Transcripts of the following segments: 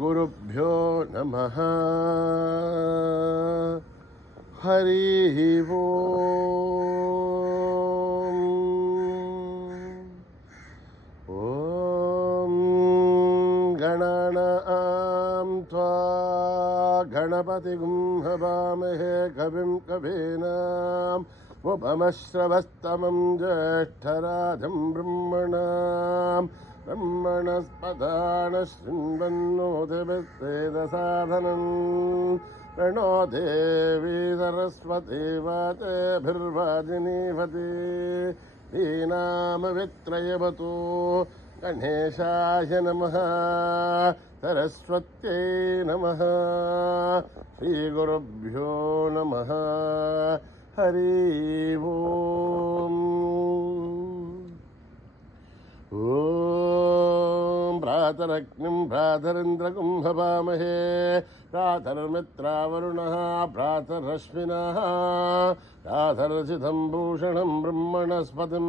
गुरुभ्यो नमः। हरिः ओम्। ॐ गणानां त्वा गणपतिगुं हवामहे कविं कवीनाम् उपमश्रवस्तमं ज्येष्ठराजं ब्रह्मणस्पदान शृण्वन्नोतिभिस्वेदसाधनं प्रणो देवी सरस्वती वाचभिर्वाजिनीवती दीनामवित्रयवतु गणेशाय नमः सरस्वत्यै नमः श्रीगुरुभ्यो नमः हरि ओम्। ॐ भ्रातरग्निं भ्रातरिन्द्रगुं हवामहे भ्रातर्मित्रावरुणः भ्रातरश्विनः भ्रातर्जितं भूषणं ब्रह्मणस्पतिं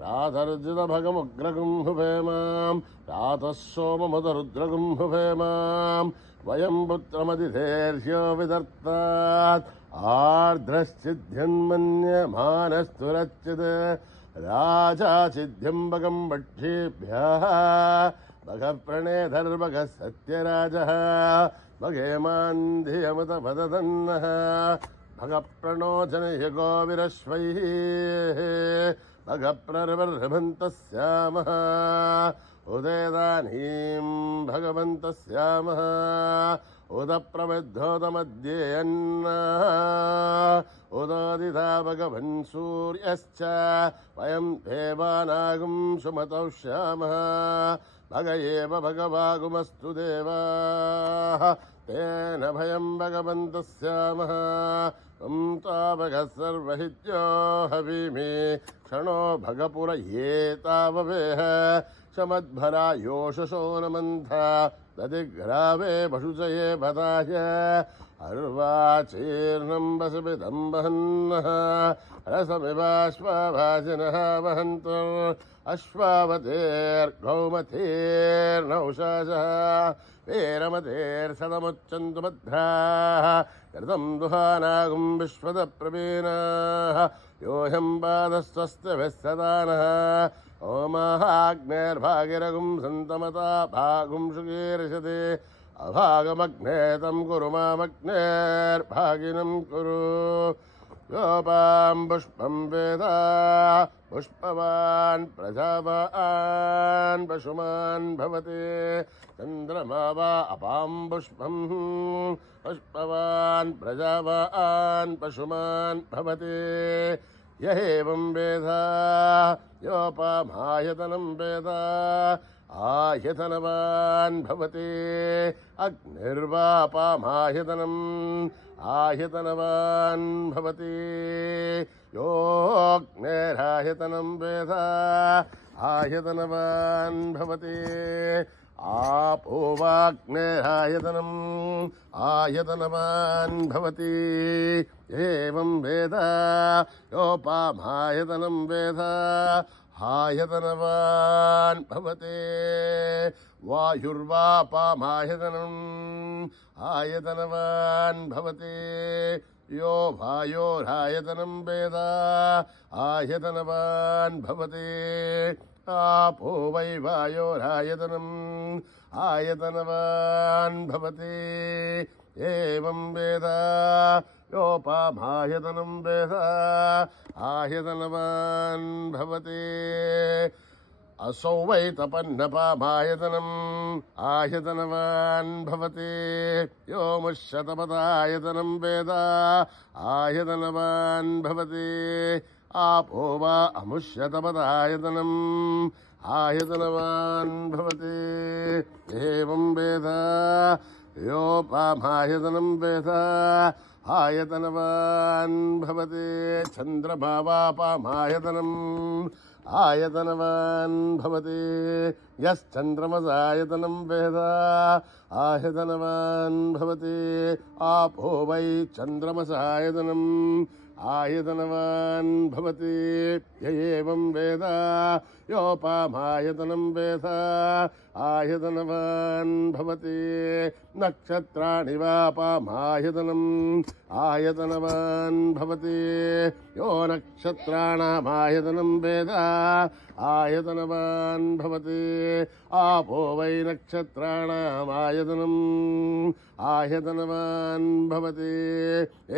भ्रातर्जितभगमुग्रगुं हुवेमां भ्रातः सोममुदरुद्रगुं हुवेमां वयं पुत्रमदितेर्ह्यो विदर्तात् आर्द्रश्चिद्यन्मन्यमानस्तुरच्युत् राजा चिद्यम्बकं भक्षेभ्यः भगप्रणेधर्भगः सत्यराजः भगेमान् धियमुतपदतन्नः भगप्रणो जनयगो विरश्वैः भगप्रर्वर्भन्तस्यामः उदेदानीं भगवन्तस्यामः उदप्रविद्धोदमध्येयन्नः उदोदिता भगवन् सूर्यश्च वयं देवानागुं सुमतौष्यामः भग एव भगवागुमस्तु देवाः तेन भयं भगवन्तस्यामः त्वं तावगः सर्वहित्यो हविमे क्षणो भगपुर ये ताववेह समद्भरा योषसो नमन्था ददिग्रावे पशुचये भदाय अर्वाचीर्णं वसुभिदं वहन्नः रसमिवाश्वाभाजिनः वहन्तु अश्वावतेर्गौमतेर्नौषासः वीरमतेर्सदमुच्चन्तु भद्राः कृतं दुहानागुं विश्वदप्रवीणाः योऽहं पादस्वस्त्यभिः सदानः ओमाग्नेर्भागिरगुं सन्तमता भागुं शुकीर्षति अभागमग्ने तं कुरु मामग्नेर्भागिनं कुरु गोपां पुष्पं वेद पुष्पवान् प्रजावान् पशुमान् भवति चन्द्रमा वा अपां पुष्पं पुष्पवान् प्रजावान् पशुमान् भवति य एवं वेद योपामायतनं वेद आयतनवान् भवति अग्निर्वापामायतनम् आयतनवान् भवति योऽग्नेरायतनं वेद आयतनवान् भवति आपो वाग्नेरायतनम् आयतनवान् भवति एवं वेद योपामायतनं वेद आयतनवान् भवति वायुर्वापामायतनम् आयतनवान् भवति यो वायोरायतनं वेद आयतनवान् भवति आपो वै वायोरायतनम् आयतनवान् भवति एवं वेद योपामायतनं वेद आयतनवान् भवति असौ वै तपन्नपामायतनम् आयतनवान् भवति यो मुष्यतपदायतनं वेद आयतनवान् भवति आपो वा अमुष्यतपदायतनम् आयतनवान् भवति एवं वेद योपामायतनं वेद आयतनवान् भवति चन्द्रमा वापामायतनम् आयतनवान् भवति यश्चन्द्रमसायतनं वेद आयतनवान् भवति आपो वै चन्द्रमसायतनम् आयतनवान् भवति य एवं वेद योपामायतनं वेद ఆయతనవాన్ భవతి నక్షత్రాణి వాపామాయతనం ఆయతనవాన్ భవతి యో నక్షత్రాణామాయతనం వేద ఆయతనవాన్ భవతి ఆపో వై నక్షత్రాణామాయతనం ఆయతనవాన్ భవతి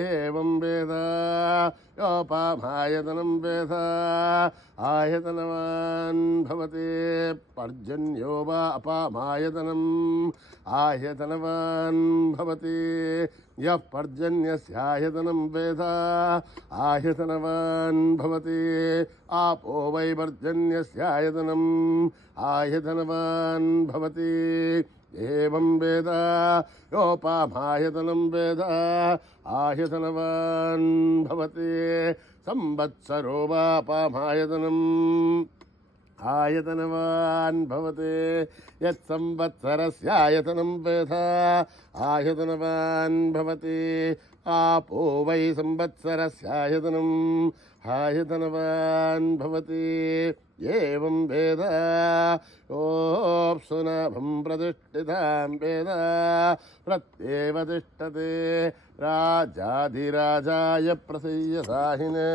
ఏవం వేద యోపామాయతనం వేద ఆయతనవాన్ భవతి పర్జన్యో వా అపామాయతనం ఆయతనవాన్ భవతి యః పర్జన్యస్యాయతనం వేద ఆయతనవాన్ భవతి ఆపో వై పర్జన్యస్యాయతనం ఆయతనవాన్ భవతి ఏవం వేద యోపామాయతనం వేద ఆయతనవాన్ భవతి సంవత్సరో వాపామాయతనం ఆయతనవాన్ భవతి యత్ సంవత్సరస్యాయతనం వేద ఆయతనవాన్ భవతి ఆపో వై సంవత్సరస్యాయతనం ఆయతనవాన్ భవతి ఏవం వేద ఓప్సునాభం ప్రతిష్ఠితాం వేద ప్రత్యేవ తిష్టతే రాజాధిరాజాయ ప్రసయ్యసాహినే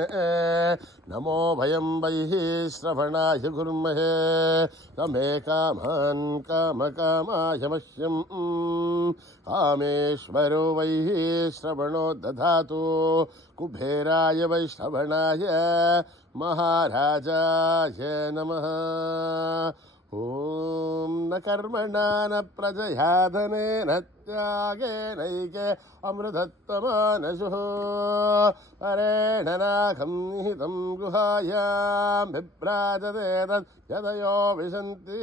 నమో భయం వైః శ్రవణాయ కుర్మహే తమే కామాన్ కామకామాయ మహ్యం కామేశ్వరో వైః శ్రవణో దధాతు కుబేరాయ వై శ్రవణాయ మహారాజాయ నమః ఓం న కర్మణా న ప్రజయా ధనేన త్యాగేనైకే అమృతత్వమానశుః పరేణ నాకం నిహితం గుహాయాం బిభ్రాజతే తద్యతయో విశంతి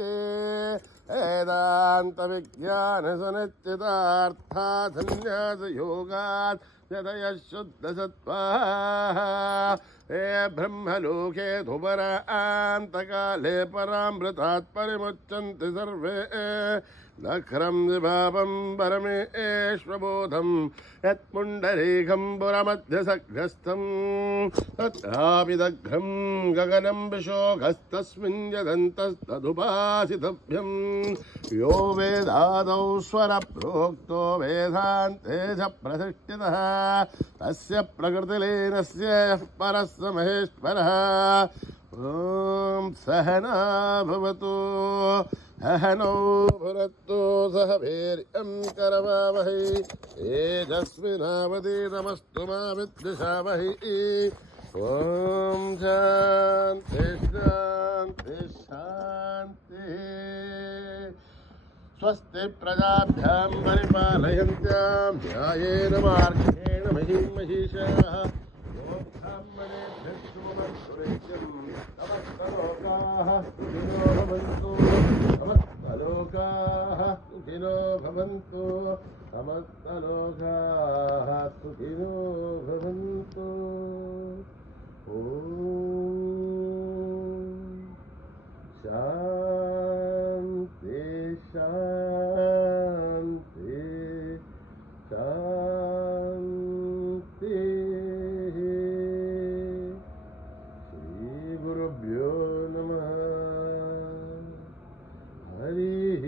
వేదాంత విజ్ఞాన సునిశ్చితార్థా సన్యాస యోగాత్ యతయః శుద్ధసత్వాః हे ब्रह्मलोके धुपरान्तकाले परामृतात् परिमुच्यन्ति सर्वे नखरं विभावं परमेश्वबोधं यत्पुण्डरीकं पुरमध्यसग्रस्थं तत्रापि दग्धं गगनं विशोकस्तस्मिन् यदन्तस्तदुपासितव्यं यो वेदादौ स्वरप्रोक्तो वेदान्ते च प्रतिष्ठितः तस्य प्रकृतिलीनस्य परस्य महेश्वरः ॐ सहना भवतु सहनौ भुनक्तु सह वीर्यं करवावहै तेजस्विनावधीतमस्तु मा विद्विषावहै ॐ शान्ति शान्ति शान्तिः स्वस्ति प्रजाभ्यां परिपालयन्त्यां न्यायेन मार्गेण महीं महिषाः समस्तलोकाः सुखिनो भवन्तु समस्तलोकाः सुखिनो भवन्तु ॐ शान्ति शान्ति शान्ति श्रीगुरुभ्यो नमः हरिः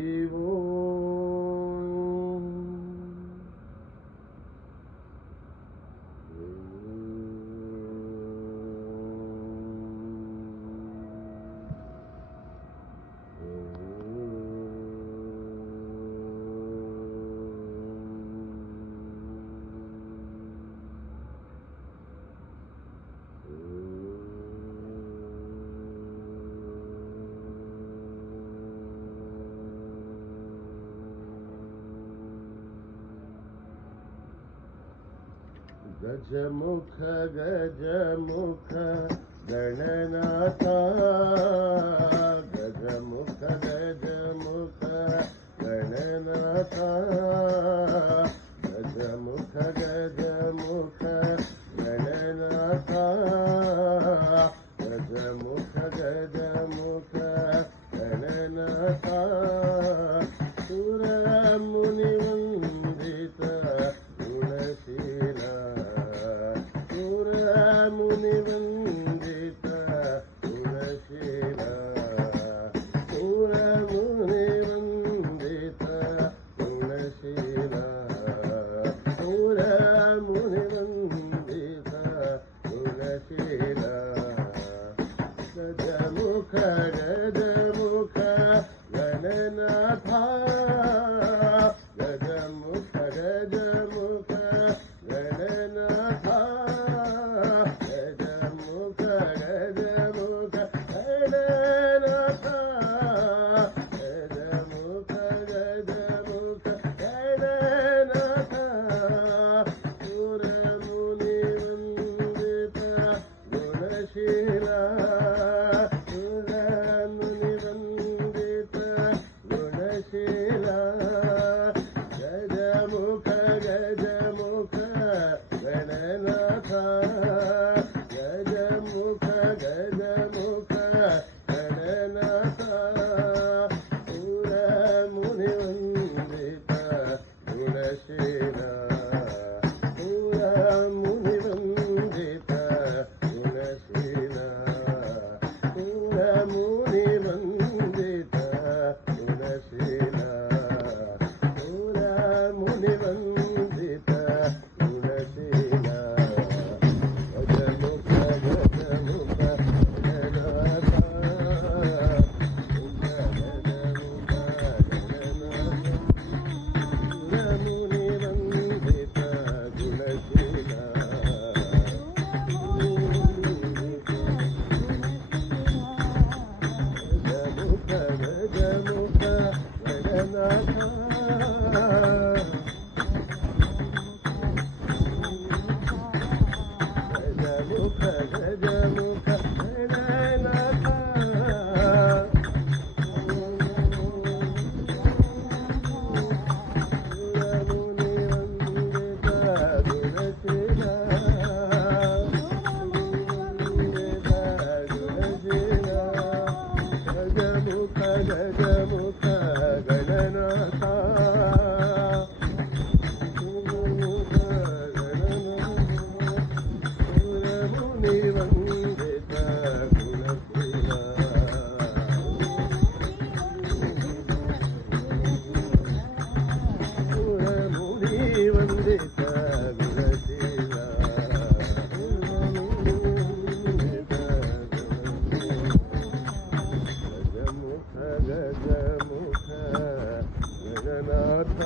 गजमुख गजमुख गणनाथा गजमुख गजमुख गणनाथा गजमुख गजमुख गणनाथा गजमुख गजमुख गणनाथा सुरमुनिवन्दित गुणशीला सुरमुनिवन्दित गुणशीला सुरमुनिवन्दित गजमुख गणनाथ गजमुख गणनाथ सुरमुनि वंदित गुणशीला सुरमुनि वंदित गुणशीला गजमुख गणनाथ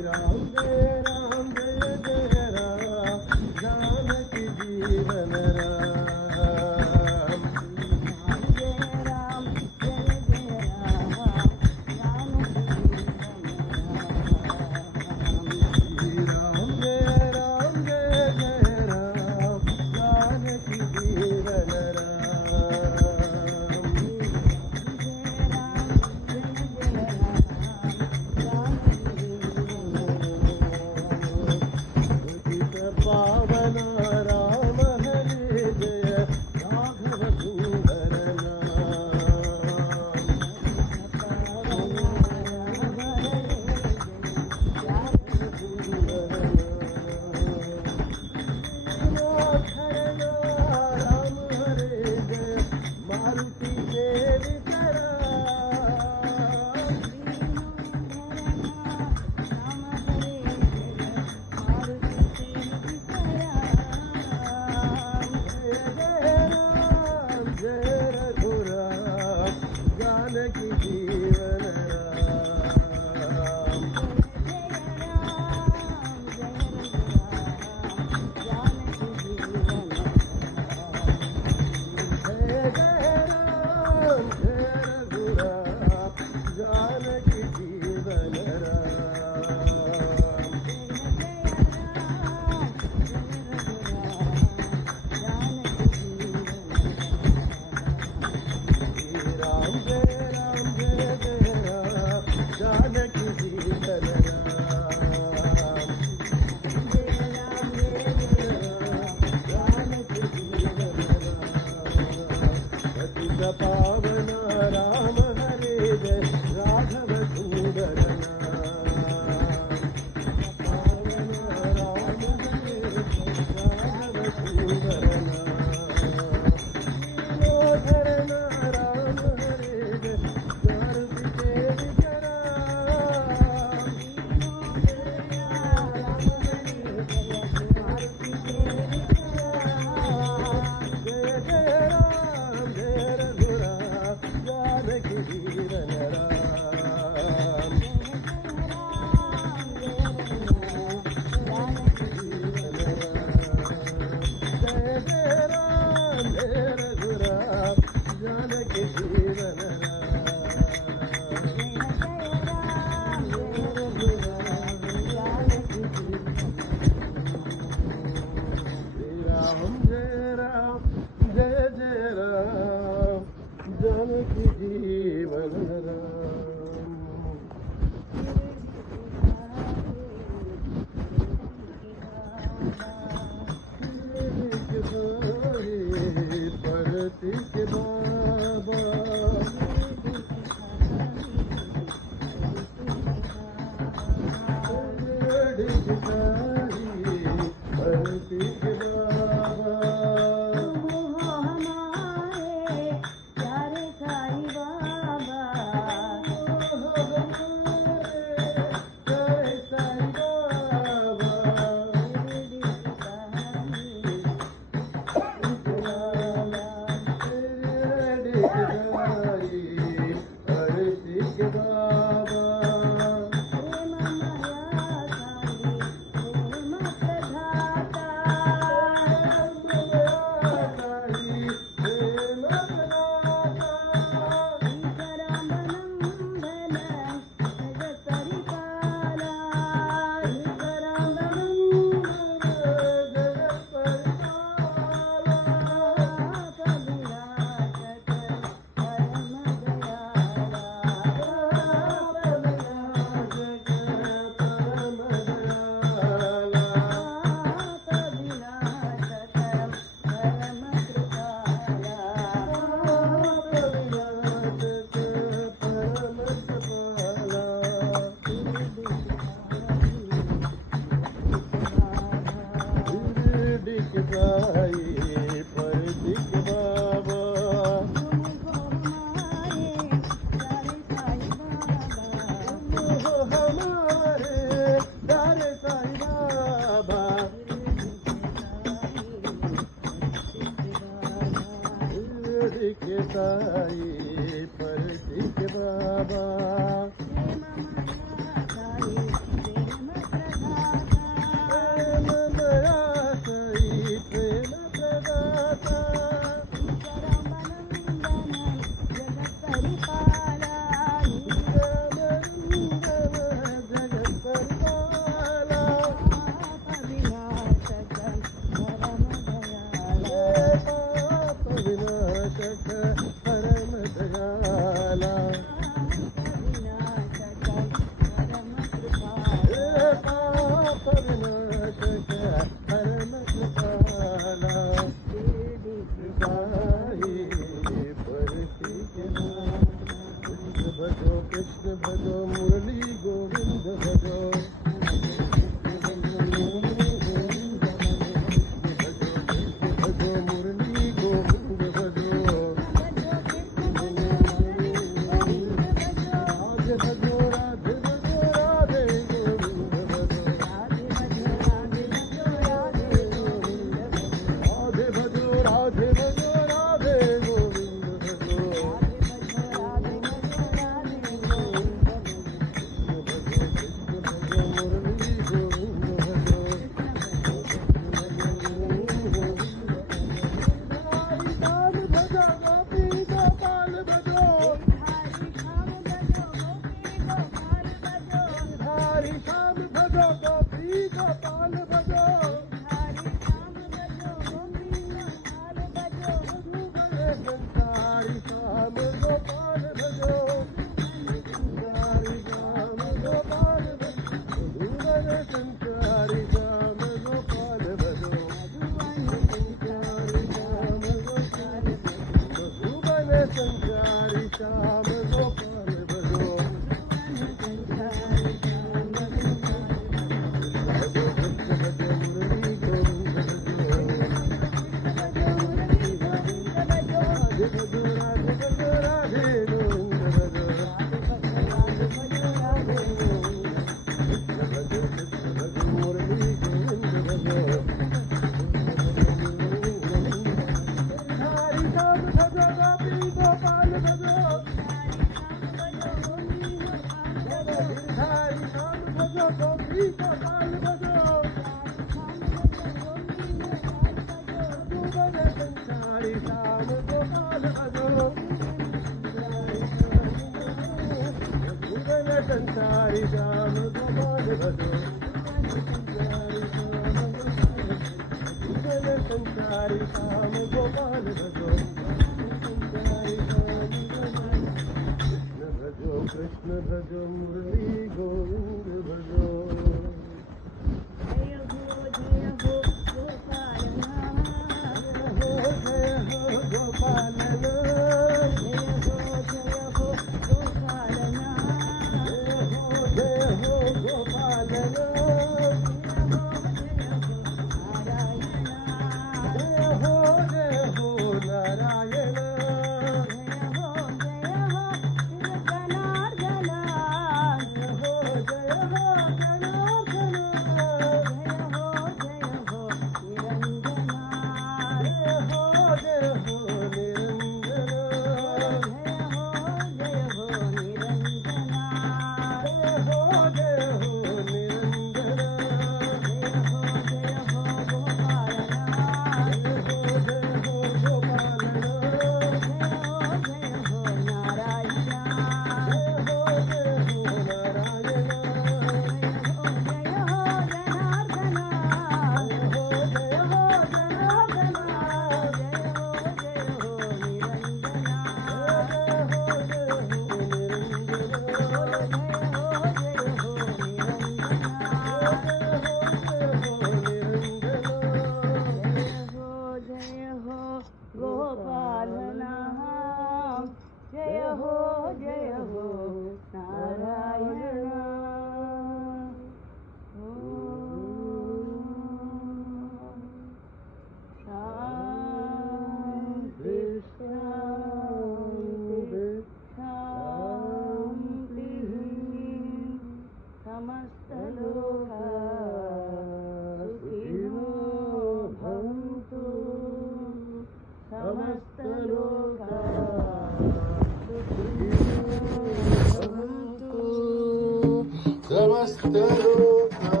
लोका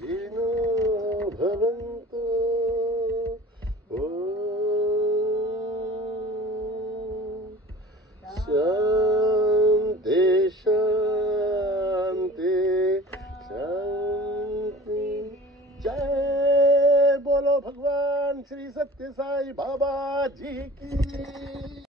जिनो भवन्तु शांति शांति शांति। जय बोलो भगवान श्री सत्य साई बाबा जी की।